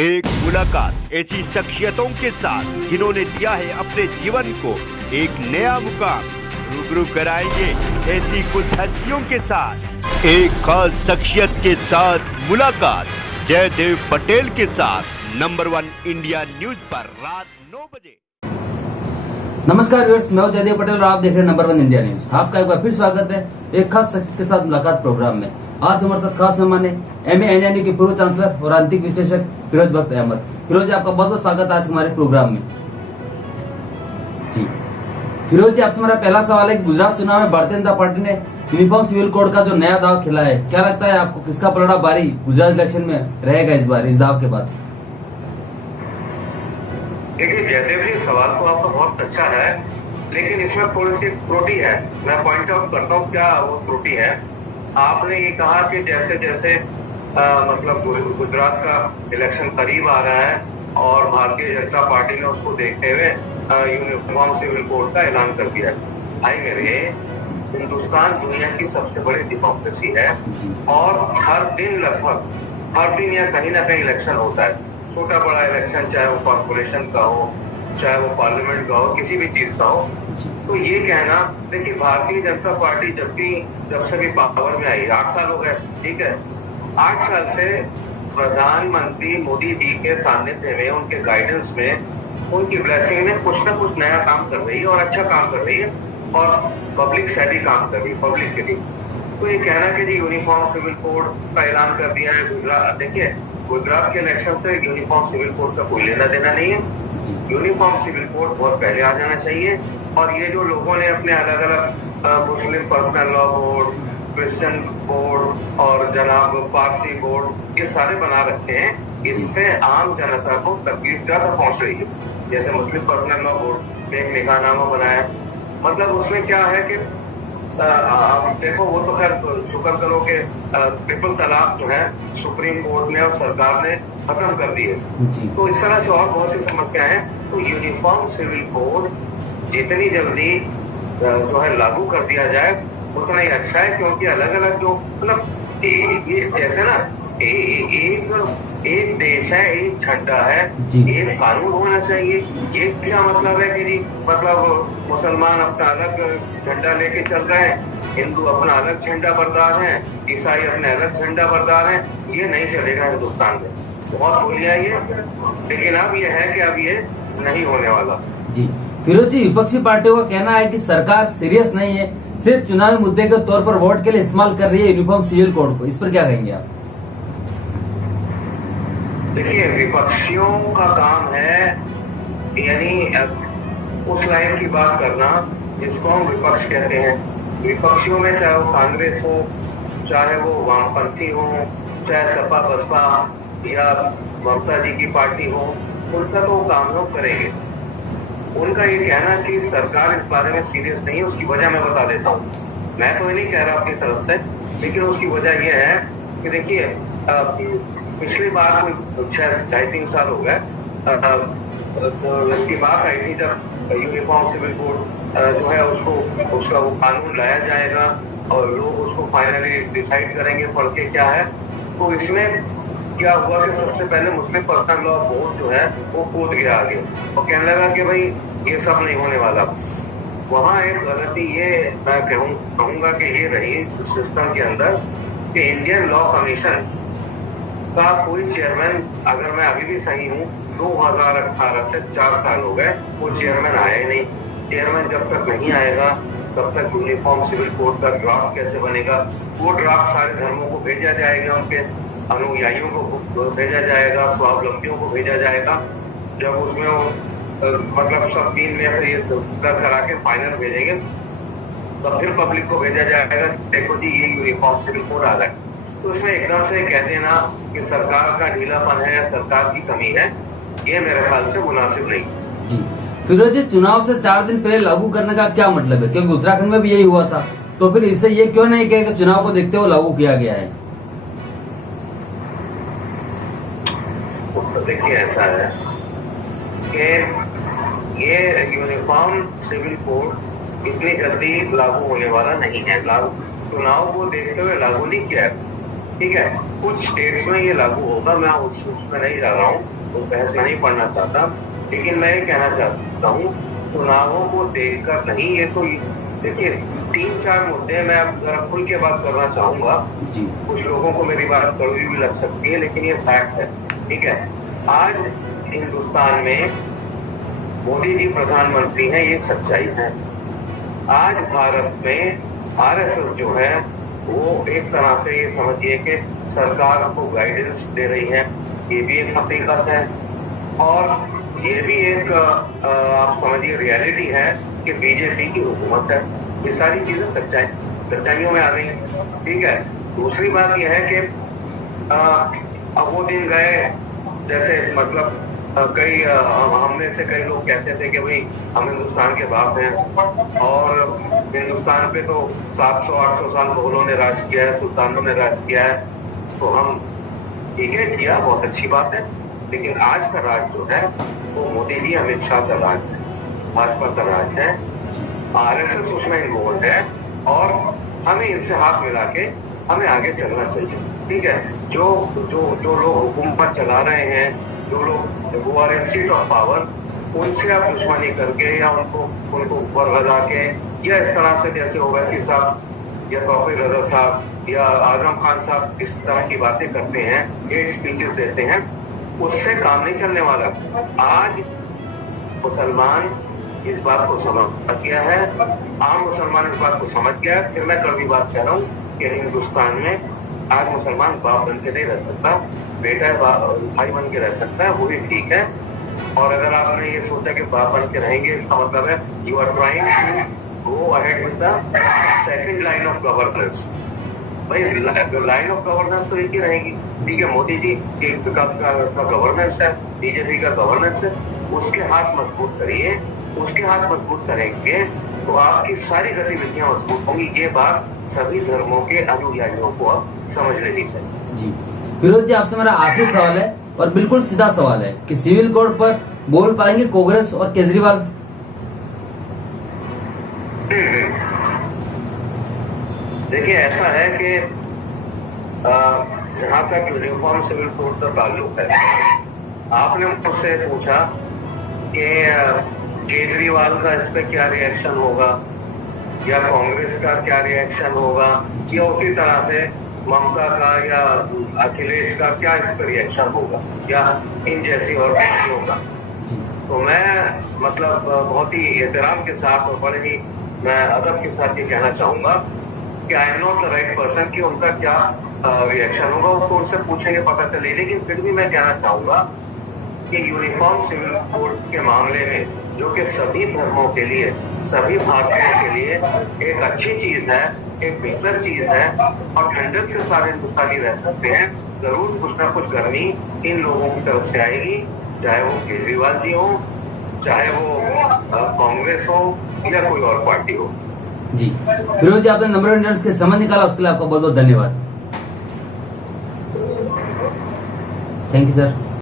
एक मुलाकात ऐसी शख्सियतों के साथ जिन्होंने दिया है अपने जीवन को एक नया मुकाम। रूबरू कराएंगे ऐसी कुछ हस्तियों के साथ एक खास शख्सियत के साथ मुलाकात। जयदेव पटेल के साथ नंबर 1 इंडिया न्यूज पर रात 9 बजे। नमस्कार व्यूअर्स, मैं हूं जयदेव पटेल और आप देख रहे हैं नंबर 1 इंडिया न्यूज। आपका एक बार फिर स्वागत है एक खास शख्स के साथ मुलाकात प्रोग्राम में। आज हमारे साथ खास मेहमान है MA के पूर्व चांसलर और आंतरिक विश्लेषक फिरोज बख्त अहमद। फिरोज जी, आपका बहुत बहुत स्वागत है आज हमारे प्रोग्राम में। जी फिरोज जी, आपसे मेरा पहला सवाल है कि गुजरात चुनाव में भारतीय जनता पार्टी ने यूनिफॉर्म सिविल कोड का जो नया दाव खेला है, क्या लगता है आपको किसका पलड़ा भारी गुजरात इलेक्शन में रहेगा इस बार, इस दाव के बाद? देखिए जयदेव जी, सवाल तो आपका बहुत अच्छा है, लेकिन इसमें थोड़ी सी त्रुटि है। मैं पॉइंट आउट करता हूँ क्या वो त्रुटि है। आपने ये कहा कि जैसे जैसे मतलब गुजरात का इलेक्शन करीब आ रहा है और भारतीय जनता पार्टी ने उसको देखते हुए यूनिफॉर्म सिविल कोड का ऐलान कर दिया। भाई मेरे, हिंदुस्तान दुनिया की सबसे बड़ी डेमोक्रेसी है और हर दिन लगभग हर दिन या कहीं ना कहीं इलेक्शन होता है। छोटा बड़ा इलेक्शन, चाहे वो कॉर्पोरेशन का हो, चाहे वो पार्लियामेंट का हो, किसी भी चीज का हो। तो ये कहना, देखिए भारतीय जनता पार्टी जब से भी पावर में आई, 8 साल हो गए, ठीक है। 8 साल से प्रधानमंत्री मोदी जी के सानिध्य में, उनके गाइडेंस में, उनकी ब्लेसिंग में कुछ ना कुछ नया काम कर रही है और अच्छा काम कर रही है और पब्लिक से भी काम कर रही है, पब्लिक के लिए। तो ये कहना कि जी यूनिफॉर्म सिविल कोड का ऐलान कर दिया है गुजरात, देखिए गुजरात के इलेक्शन से यूनिफॉर्म सिविल कोड का कोई लेना देना नहीं है। यूनिफॉर्म सिविल कोड बहुत पहले आ जाना चाहिए। और ये जो लोगों ने अपने अलग अलग Muslim personal law board, Christian board और जनाब पारसी बोर्ड, ये सारे बना रखे हैं, इससे आम जनता को तकलीफ ज्यादा पहुंच रही है। जैसे मुस्लिम पर्सनल लॉ बोर्ड ने एक निकाहनामा बनाया, मतलब उसमें क्या है कि आप देखो, वो तो खैर शुक्र करो कि ट्रिपल तलाक जो है सुप्रीम कोर्ट ने और सरकार ने खत्म कर दी है। तो इस तरह से और बहुत सी समस्याएं हैं। तो यूनिफॉर्म सिविल कोड जितनी जल्दी जो है लागू कर दिया जाए उतना ही अच्छा है, क्योंकि अलग अलग जो मतलब ये जैसे ना एक देश है, एक झंडा है, एक कानून होना चाहिए। ये क्या मतलब है कि जी मतलब मुसलमान अपना अलग झंडा लेके चल रहे हैं, हिंदू अपना अलग झंडा बरदार है, ईसाई अपने अलग झंडा बरदार है। ये नहीं चलेगा हिंदुस्तान में। बहुत बोलिया ये, लेकिन अब ये है कि अब ये नहीं होने वाला। जी फिरोज जी, विपक्षी पार्टियों का कहना है कि सरकार सीरियस नहीं है, सिर्फ चुनावी मुद्दे के तौर पर वोट के लिए इस्तेमाल कर रही है यूनिफॉर्म सिविल कोड को। इस पर क्या कहेंगे आप? देखिए विपक्षियों का काम है यानी उस लाइन की बात करना जिसको हम विपक्ष कहते हैं। विपक्षियों में चाहे वो कांग्रेस हो, चाहे वो वामपंथी हो, चाहे सपा बसपा या ममता जी की पार्टी हो, उनका तो काम लोग करेंगे। उनका ये कहना कि सरकार इस बारे में सीरियस नहीं है, उसकी वजह मैं बता देता हूँ। मैं तो ये नहीं कह रहा अपनी तरफ से, लेकिन उसकी वजह यह है कि देखिए पिछली बार 2.5-3 साल हो गए, तो इसकी बात आई थी जब यूनिफॉर्म सिविल कोड जो है उसका वो कानून लाया जाएगा और लोग उसको फाइनली डिसाइड करेंगे पढ़ के क्या है। तो इसमें क्या हुआ कि सबसे पहले मुस्लिम पर्सनल लॉ बोर्ड जो है वो कूद गया आगे और कहने लगा कि भाई ये सब नहीं होने वाला। वहाँ एक गलती ये मैं कहूँगा कि ये रही सिस्टम के अंदर कि इंडियन लॉ कमीशन का कोई चेयरमैन, अगर मैं अभी भी सही हूँ, 2018 से 4 साल हो गए, वो चेयरमैन आया ही नहीं। चेयरमैन जब तक नहीं आएगा तब तक यूनिफॉर्म सिविल कोड का ड्राफ्ट कैसे बनेगा? वो ड्राफ्ट सारे धर्मों को भेजा जाएगा, उनके अनुयायियों को भेजा जाएगा, स्वावलंबियों को भेजा जाएगा। जब उसमें वो मतलब सब 3 में से ये करा के फाइनल भेजेंगे तो फिर पब्लिक को भेजा जाएगा, देखो जी ये यूनिफॉर्म सिविल कोड आ गया। तो इसमें एकदम से कह देना कि सरकार का ढीलापन है या सरकार की कमी है, ये मेरे ख्याल से मुनासिब नहीं। जी फिरोज जी, चुनाव से 4 दिन पहले लागू करने का क्या मतलब है? क्योंकि उत्तराखंड में भी यही हुआ था, तो फिर इसे ये क्यों नहीं कहे कि चुनाव को देखते हुए लागू किया गया है? तो देखिए ऐसा है कि ये यूनिफॉर्म सिविल कोड इतनी जल्दी लागू होने वाला नहीं है। चुनाव को देखते हुए लागू नहीं किया है, ठीक है। कुछ स्टेट्स में ये लागू होगा, मैं उसमें नहीं जा रहा हूँ, तो बहस में नहीं पढ़ना चाहता, लेकिन मैं ये कहना चाहता हूँ चुनावों को देखकर नहीं, ये तो देखिए 3-4 मुद्दे हैं। मैं अब जरा खुल के बात करना चाहूंगा, कुछ लोगों को मेरी बात कड़वी भी लग सकती है, लेकिन ये फैक्ट है, ठीक है। आज हिंदुस्तान में मोदी जी प्रधानमंत्री हैं, ये सच्चाई है। आज भारत में आरएसएस जो है वो एक तरह से ये समझिए कि सरकार को गाइडेंस दे रही है, ये भी एक हकीकत है। और ये भी एक आप समझिए रियलिटी है कि बीजेपी की हुकूमत है। ये सारी चीजें सच्चाइयों में आ गई, ठीक है। दूसरी बात यह है कि अब वो दिन गए, जैसे मतलब कई हमने से कई लोग कहते थे कि भाई हम हिंदुस्तान के बाप हैं और हिंदुस्तान पे तो 700-800 साल मुगलों ने राज किया है, सुल्तानों ने राज किया है, तो हम ठीक है किया, बहुत अच्छी बात है। लेकिन आज का राज जो है वो मोदी जी अमित शाह का राज है, भाजपा का राज है, आरएसएस उसमें इन्वॉल्व है और हमें इनसे हाथ मिला के हमें आगे चलना चाहिए, ठीक है। जो लोग हुकूमत चला रहे हैं, जो लोग वो are in seat of power, उनसे आप दुश्मनी करके या उनको ऊपर लगा के या इस तरह से जैसे ओवैसी साहब या तौफीक रजा साहब या आजम खान साहब इस तरह की बातें करते हैं, ये स्पीचेस देते हैं, उससे काम नहीं चलने वाला। आज मुसलमान इस बात को समझ गया है, आम मुसलमान इस बात को समझ गया है। फिर मैं कभी बात कह रहा हूँ कि हिंदुस्तान में आज मुसलमान बाप बन के नहीं रह सकता, बेटा भाई बन के रह सकता है, वो भी ठीक है। और अगर आपने ये सोचा कि बाप बन के रहेंगे, इसका मतलब है you are trying to go ahead with the second line of governance. भाई लाइन ऑफ गवर्नेंस तो एक ही रहेगी, ठीक है। मोदी जी का गवर्नेंस है, बीजेपी का गवर्नेंस है, उसके हाथ मजबूत करिए, उसके हाथ मजबूत करेंगे तो आपकी सारी गतिविधियां मजबूत होंगी। ये बात सभी धर्मों के अनुयायियों को अब समझ लेनी चाहिए। जी फिरोज जी, आपसे मेरा आखिरी सवाल है और बिल्कुल सीधा सवाल है कि सिविल कोड पर बोल पाएंगे कांग्रेस और केजरीवाल? देखिए ऐसा है कि जहां तक यूनिफॉर्म सिविल कोड का ताल्लुक है, आपने मुझसे पूछा कि केजरीवाल का इस पे क्या रिएक्शन होगा या कांग्रेस का क्या रिएक्शन होगा या उसी तरह से ममता का या अखिलेश का क्या इस पर रिएक्शन होगा या इन जैसी और पार्टियों का। तो मैं मतलब बहुत ही एहतराम के साथ और बड़े ही मैं अदब के साथ ये कहना चाहूंगा कि I am not the right person कि उनका क्या रिएक्शन होगा, उसको उनसे पूछेंगे पता चले। लेकिन फिर भी मैं कहना चाहूंगा कि यूनिफॉर्म सिविल कोड के मामले में, जो कि सभी धर्मों के लिए, सभी भारतीयों के लिए एक अच्छी चीज है, एक बेहतर चीज है और ठंडक से सारे हिंदुस्तानी रह सकते हैं। जरूर कुछ ना कुछ गर्मी इन लोगों की तरफ से आएगी, चाहे वो केजरीवाल जी हो, चाहे वो कांग्रेस हो या कोई और पार्टी हो। जी फिरोज जी, आपने नंबर 1 इंडियंस के समझ निकाला, उसके लिए आपका बहुत बहुत धन्यवाद। Thank you sir.